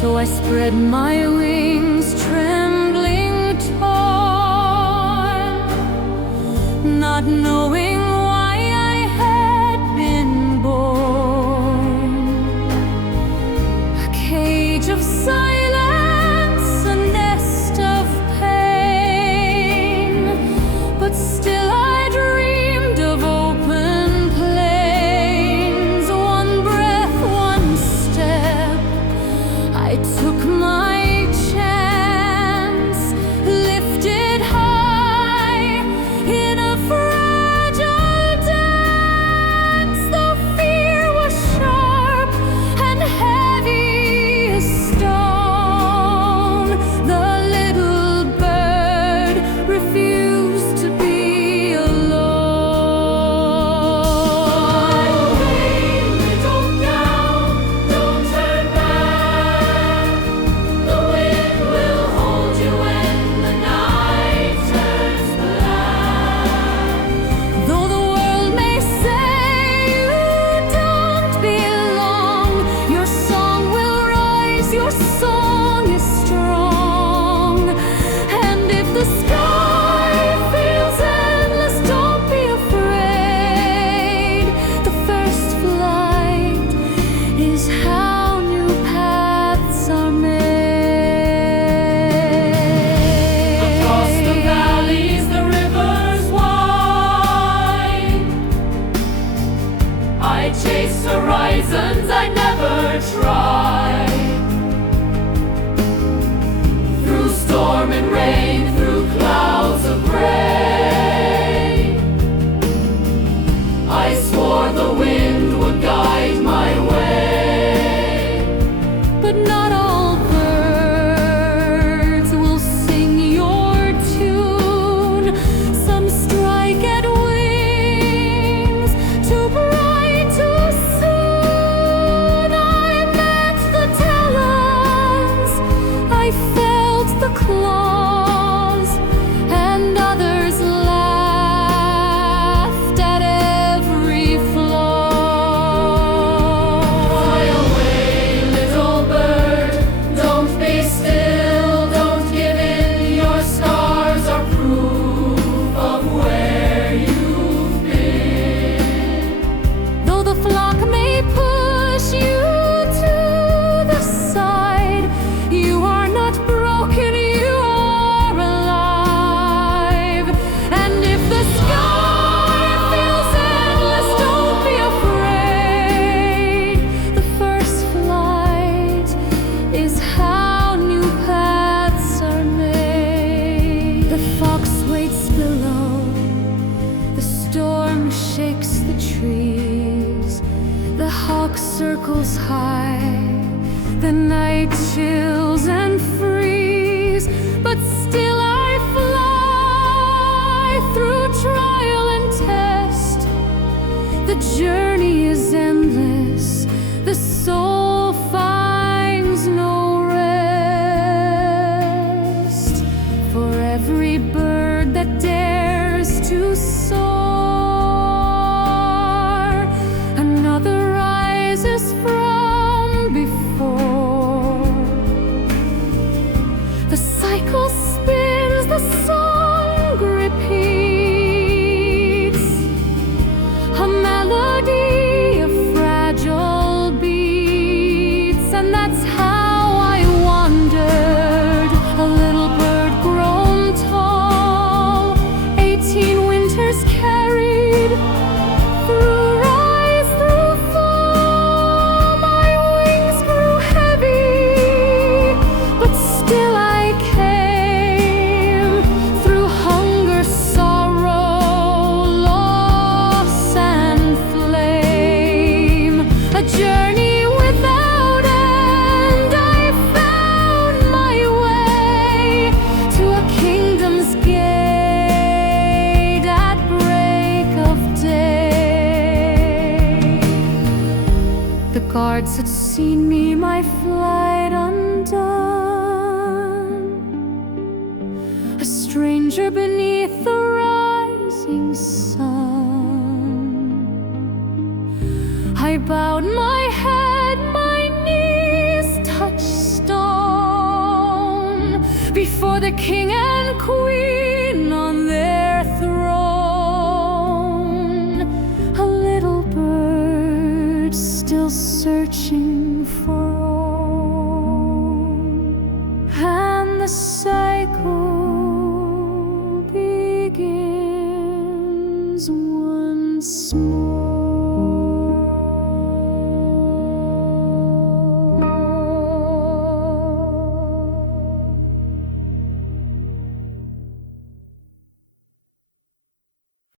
So I spread my wings, trembling, torn, not knowing why I had been born. A cage of silence, a nest of pain, but still I dreamed of open plains. One breath, one step, I took my chance, lifted high in a fragile dance. Though fear was sharp and heavy as stone, the little bird refused to be alone. Little down, don't turn back. The wind will hold you when the night turns black. Though the world may say you don't belong, your song will rise, your song is strong. And if the sky feels endless, don't be afraid. The first flight is how new paths are made. Across the valleys, the rivers wide, I chase horizons I never tried. Through storm and rain, through clouds of gray, I swore the wind would guide my way. But not all birds will sing your tune. Some strike at wings too bright, too soon. I met the talons, I felt the claws, and others laughed at every flaw. Fly away, little bird, don't be still, don't give in. Your scars are proof of where you've been. Though the flock may push you to the side, you are not broken, you are alive. And if the sky feels endless, don't be afraid. The first flight is how new paths are made. The fox waits below, the storm shakes the trees, the hawk circles high, the night chills and freeze. But still I fly through trial and test. The journey is endless, the soul finds no rest. For every bird that dares to soar, another rises from before. The cycle spins, the song repeats, a melody of fragile beats. And that's how I wandered, a little bird grown tall, 18 winters carried, through rise, through fall. My wings grew heavy, but still I came, through hunger, sorrow, loss, and flame. A journey without end, I found my way to a kingdom's gate at break of day. The guards had seen me, my flight undone, a stranger beneath the rising sun. I bowed my head, my knees touched stone. still searching